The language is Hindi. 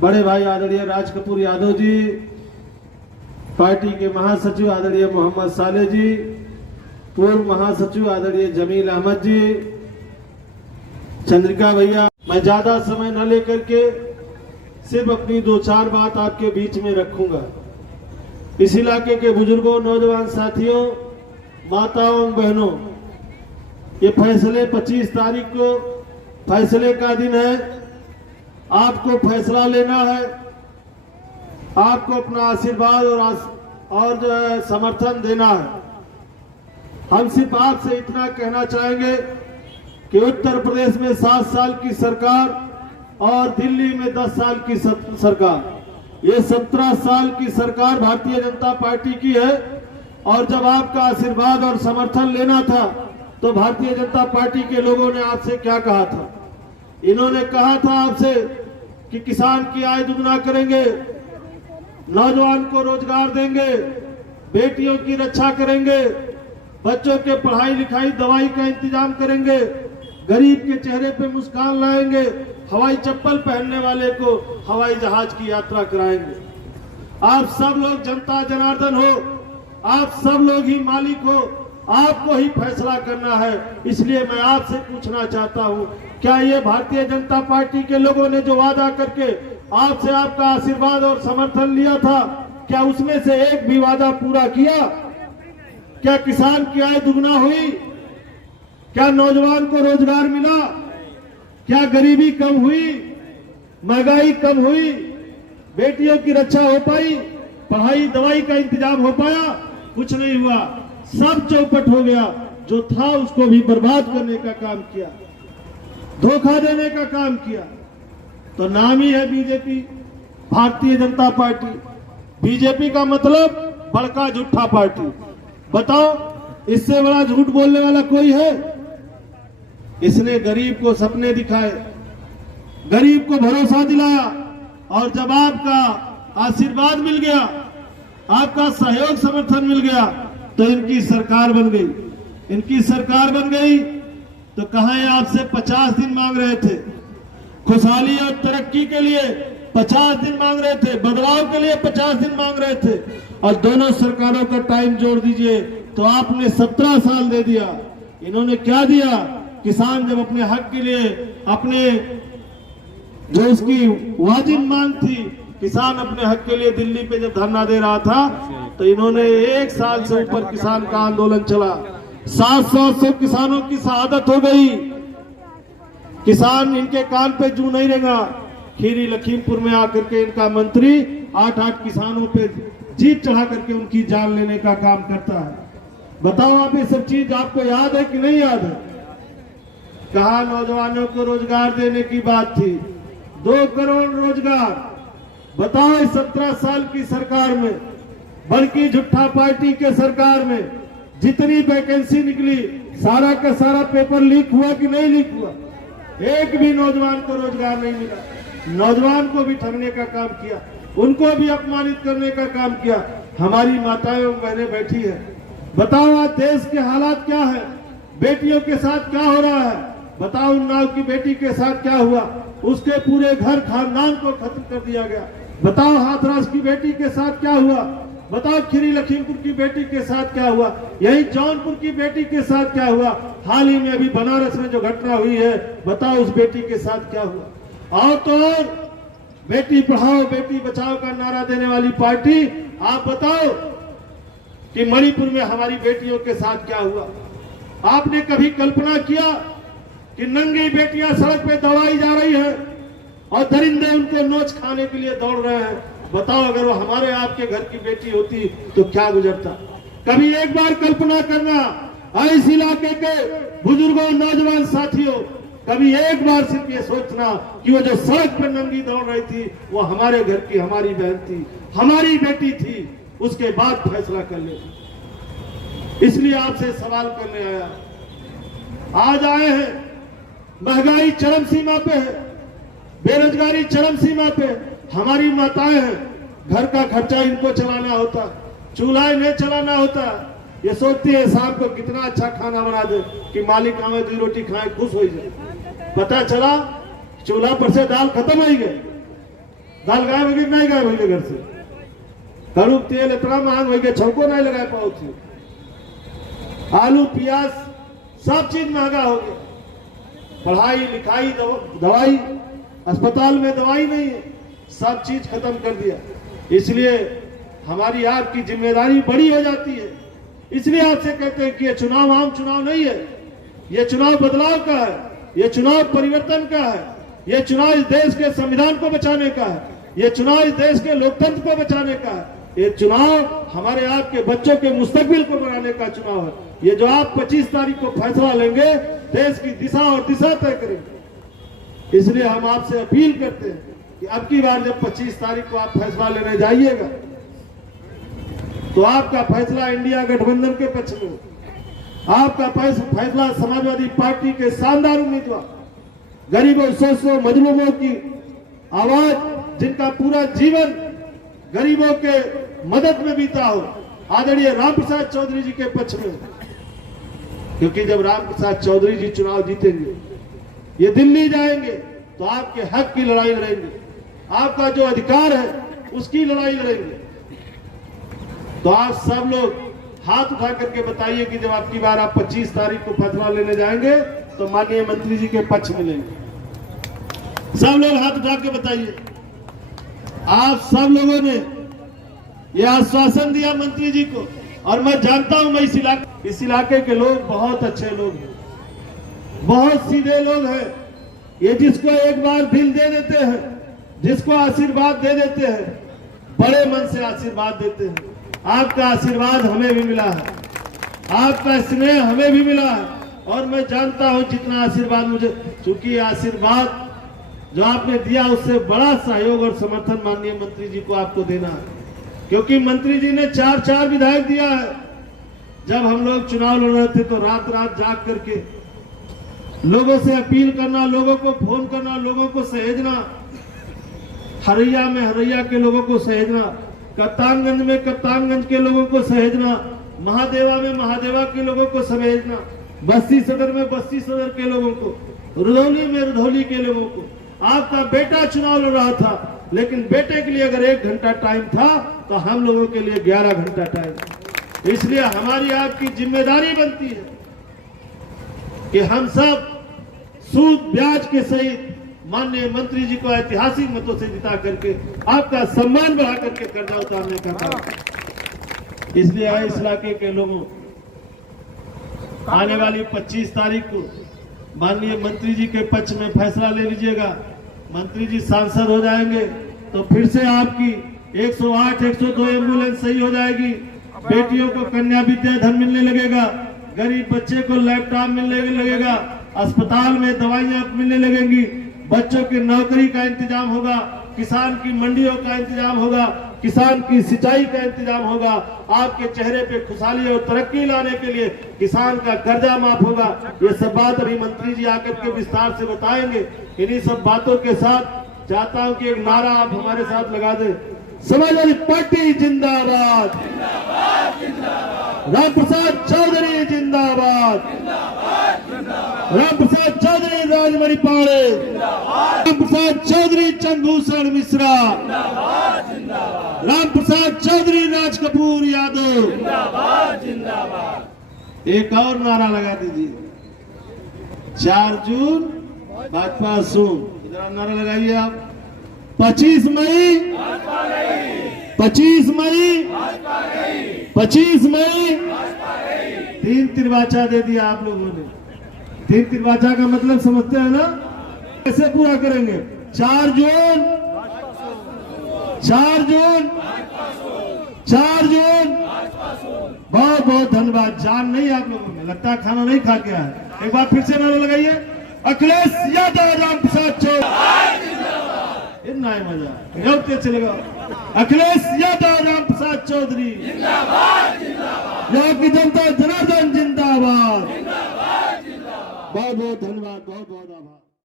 बड़े भाई आदरणीय राज कपूर यादव जी, पार्टी के महासचिव आदरणीय मोहम्मद साले जी, पूर्व महासचिव आदरणीय जमील अहमद जी, चंद्रिका भैया, मैं ज्यादा समय न लेकर के सिर्फ अपनी 2-4 बात आपके बीच में रखूंगा। इस इलाके के बुजुर्गों, नौजवान साथियों, माताओं, बहनों, ये फैसले 25 तारीख को फैसले का दिन है। आपको फैसला लेना है, आपको अपना आशीर्वाद और जो है समर्थन देना है। हम सिर्फ आपसे इतना कहना चाहेंगे कि उत्तर प्रदेश में 7 साल की सरकार और दिल्ली में 10 साल की सरकार, ये 17 साल की सरकार भारतीय जनता पार्टी की है। और जब आपका आशीर्वाद और समर्थन लेना था तो भारतीय जनता पार्टी के लोगों ने आपसे क्या कहा था? इन्होंने कहा था आपसे कि किसान की आय दुगना करेंगे, नौजवान को रोजगार देंगे, बेटियों की रक्षा करेंगे, बच्चों के पढ़ाई लिखाई दवाई का इंतजाम करेंगे, गरीब के चेहरे पे मुस्कान लाएंगे, हवाई चप्पल पहनने वाले को हवाई जहाज की यात्रा कराएंगे। आप सब लोग जनता जनार्दन हो, आप सब लोग ही मालिक हो, आपको ही फैसला करना है। इसलिए मैं आपसे पूछना चाहता हूं, क्या ये भारतीय जनता पार्टी के लोगों ने जो वादा करके आपसे आपका आशीर्वाद और समर्थन लिया था, क्या उसमें से एक भी वादा पूरा किया? क्या किसान की आय दुगना हुई? क्या नौजवान को रोजगार मिला? क्या गरीबी कम हुई? महंगाई कम हुई? बेटियों की रक्षा हो पाई? पढ़ाई दवाई का इंतजाम हो पाया? कुछ नहीं हुआ, सब चौपट हो गया। जो था उसको भी बर्बाद करने का काम किया, धोखा देने का काम किया। तो नाम ही है BJP, Bharatiya Janata party. BJP का मतलब बड़का झूठा पार्टी। बताओ, इससे बड़ा झूठ बोलने वाला कोई है? इसने गरीब को सपने दिखाए, गरीब को भरोसा दिलाया, और जब आपका आशीर्वाद मिल गया, आपका सहयोग समर्थन मिल गया, तो इनकी सरकार बन गई। इनकी सरकार बन गई तो कहां आपसे 50 दिन मांग रहे थे, खुशहाली और तरक्की के लिए 50 दिन मांग रहे थे, बदलाव के लिए 50 दिन मांग रहे थे, और दोनों सरकारों का टाइम जोड़ दीजिए तो आपने 17 साल दे दिया। इन्होंने क्या दिया? किसान जब अपने हक के लिए, अपने जो उसकी वाजिब मांग थी, किसान अपने हक के लिए दिल्ली पे जब धरना दे रहा था, तो इन्होंने 1 साल से ऊपर किसान का आंदोलन चला। 700 किसानों की शहादत हो गई। किसान इनके कान पे जू नहीं रहेगा। खीरी लखीमपुर में आकर के इनका मंत्री 8-8 किसानों पे जीप चढ़ा करके उनकी जान लेने का काम करता है। बताओ आप, ये सब चीज आपको याद है कि नहीं याद है? कहा नौजवानों को रोजगार देने की बात थी, 2 करोड़ रोजगार। बताओ, इस 17 साल की सरकार में, बल्कि झूठा पार्टी के सरकार में जितनी वैकेंसी निकली, सारा का सारा पेपर लीक हुआ कि नहीं लीक हुआ? एक भी नौजवान को रोजगार नहीं मिला। नौजवान को भी ठगने का काम किया, उनको भी अपमानित करने का काम किया। हमारी माताएं और बहनें बैठी है। बताओ आज देश के हालात क्या है, बेटियों के साथ क्या हो रहा है? बताओ, उन्नाव की बेटी के साथ क्या हुआ? उसके पूरे घर खानदान को खत्म कर दिया गया। बताओ, हाथरस की बेटी के साथ क्या हुआ? बताओ, खीरी लखीमपुर की बेटी के साथ क्या हुआ? यही जौनपुर की बेटी के साथ क्या हुआ? हाल ही में अभी बनारस में जो घटना हुई है, बताओ उस बेटी के साथ क्या हुआ? और तो और, बेटी पढ़ाओ बेटी बचाओ का नारा देने वाली पार्टी, आप बताओ कि मणिपुर में हमारी बेटियों के साथ क्या हुआ? आपने कभी कल्पना किया कि नंगी बेटियां सड़क पे दौड़ाई जा रही है और दरिंदे उनको नोच खाने के लिए दौड़ रहे हैं? बताओ, अगर वो हमारे आपके घर की बेटी होती तो क्या गुजरता? कभी एक बार कल्पना करना, इस इलाके के बुजुर्गों, नौजवान साथियों, कभी एक बार सिर्फ ये सोचना कि वो जो सड़क पर नंगी दौड़ रही थी, वो हमारे घर की हमारी बहन थी, हमारी बेटी थी। उसके बाद फैसला कर ले। इसलिए आपसे सवाल करने आया। आज आए हैं, महंगाई चरम सीमा पे है, बेरोजगारी चरम सीमा पे। हमारी माताएं हैं, घर का खर्चा इनको चलाना होता, चूल्हा नहीं चलाना होता। ये सोचती है शाम को कितना अच्छा खाना बना दे कि मालिक हमें 2 रोटी खाए खुश हो जाए। पता चला चूल्हा पर से दाल खत्म हो गई। दाल गायब होगी नहीं गायब होगी घर से, कड़ू तेल इतना महंग हो गया छौको नहीं लगा पाओ थी, आलू प्याज सब चीज महंगा हो गया, पढ़ाई लिखाई दवाई, अस्पताल में दवाई नहीं है, सब चीज खत्म कर दिया। इसलिए हमारी आपकी जिम्मेदारी बड़ी हो जाती है। इसलिए आपसे कहते हैं कि ये चुनाव आम चुनाव नहीं है, ये चुनाव बदलाव का है, ये चुनाव परिवर्तन का है, ये चुनाव इस देश के संविधान को बचाने का है, ये चुनाव इस देश के लोकतंत्र को बचाने का है, ये चुनाव हमारे आपके बच्चों के मुस्तकबिल को बनाने का चुनाव है। ये जो आप 25 तारीख को फैसला लेंगे देश की दिशा और दिशा तय करेंगे। इसलिए हम आपसे अपील करते हैं कि अब की बार जब 25 तारीख को आप फैसला लेने जाइएगा तो आपका फैसला इंडिया गठबंधन के पक्ष में हो, आपका फैसला समाजवादी पार्टी के शानदार उम्मीदवार, गरीबों शोषितों मजलूमों की आवाज, जिनका पूरा जीवन गरीबों के मदद में बीता हो, आदरणीय रामप्रसाद चौधरी जी के पक्ष में। क्योंकि जब रामप्रसाद चौधरी जी चुनाव जीतेंगे, ये दिल्ली जाएंगे तो आपके हक की लड़ाई लड़ेंगे, आपका जो अधिकार है उसकी लड़ाई लड़ेंगे। तो आप सब लोग हाथ उठा करके बताइए कि जब आपकी बार आप 25 तारीख को फैसला लेने जाएंगे तो माननीय मंत्री जी के पक्ष में लेंगे। सब लोग हाथ उठा के बताइए। आप सब लोगों ने यह आश्वासन दिया मंत्री जी को, और मैं जानता हूं मैं इस इलाके के लोग बहुत अच्छे लोग हैं, बहुत सीधे लोग हैं। ये जिसको एक बार दिल दे देते हैं, जिसको आशीर्वाद दे देते हैं, बड़े मन से आशीर्वाद देते हैं। आपका आशीर्वाद हमें भी मिला है, आपका स्नेह हमें भी मिला है, और मैं जानता हूं जितना आशीर्वाद मुझे, चूंकि आशीर्वाद जो आपने दिया उससे बड़ा सहयोग और समर्थन माननीय मंत्री जी को आपको देना है। क्योंकि मंत्री जी ने 4 विधायक दिया है। जब हम लोग चुनाव लड़ रहे थे तो रात जाग करके लोगों से अपील करना, लोगों को फोन करना, लोगों को सहेजना, हरैया में हरैया के लोगों को सहेजना, कप्तानगंज में कप्तानगंज के लोगों को सहेजना, महादेवा में महादेवा के लोगों को सहेजना, बस्ती सदर में बस्ती सदर के लोगों को, रुधौली में रुधौली के लोगों को। आपका बेटा चुनाव लड़ रहा था, लेकिन बेटे के लिए अगर 1 घंटा टाइम था तो हम लोगों के लिए 11 घंटा टाइम। इसलिए हमारी आपकी जिम्मेदारी बनती है कि हम सब सूद ब्याज के सहित माननीय मंत्री जी को ऐतिहासिक मतों से जिता करके आपका सम्मान बढ़ा करके कर्जा उतारने का काम। इसलिए इस इलाके के लोगों, आने वाली 25 तारीख को माननीय मंत्री जी के पक्ष में फैसला ले लीजिएगा। मंत्री जी सांसद हो जाएंगे तो फिर से आपकी 108, 102 एम्बुलेंस सही हो जाएगी, बेटियों को कन्या विद्या धन मिलने लगेगा, गरीब बच्चे को लैपटॉप मिलने लगेगा, अस्पताल में दवाइयां मिलने लगेंगी, बच्चों की नौकरी का इंतजाम होगा, किसान की मंडियों का इंतजाम होगा, किसान की सिंचाई का इंतजाम होगा, आपके चेहरे पे खुशहाली और तरक्की लाने के लिए किसान का कर्जा माफ होगा। ये सब बात अभी मंत्री जी आकर के विस्तार से बताएंगे। इन्हीं सब बातों के साथ चाहता हूं कि एक नारा आप हमारे साथ लगा दें, समाजवादी पार्टी जिंदाबाद, रामप्रसाद चौधरी जिंदाबाद, रामप्रसाद चौधरी राजमणि पाड़े, रामप्रसाद चौधरी चंद्रभूषण मिश्रा, रामप्रसाद चौधरी राज कपूर यादव। एक और नारा लगा दीजिए, 4 जून भाजपा सून। इधर नारा लगाइए आप, 25 मई 25 मई 25 मई 3 तिरवाचा दे दिया आप लोगों ने। 3 तिरवाचा का मतलब समझते हैं ना, कैसे पूरा करेंगे? 4 जून 4 जून 4 जून। बहुत बहुत धन्यवाद। जान नहीं आप लोगों में, लगता है खाना नहीं खा के आए। एक बार फिर से नारा लगाइए, अखिलेश यादव रामप्रसाद चौधरी। इतना ही मजा गलते चलेगा। अखिलेश यादव रामप्रसाद चौधरी जिंदाबाद, यहाँ की जनता जनार्दन जिंदाबाद। बहुत बहुत धन्यवाद, बहुत बहुत आभार।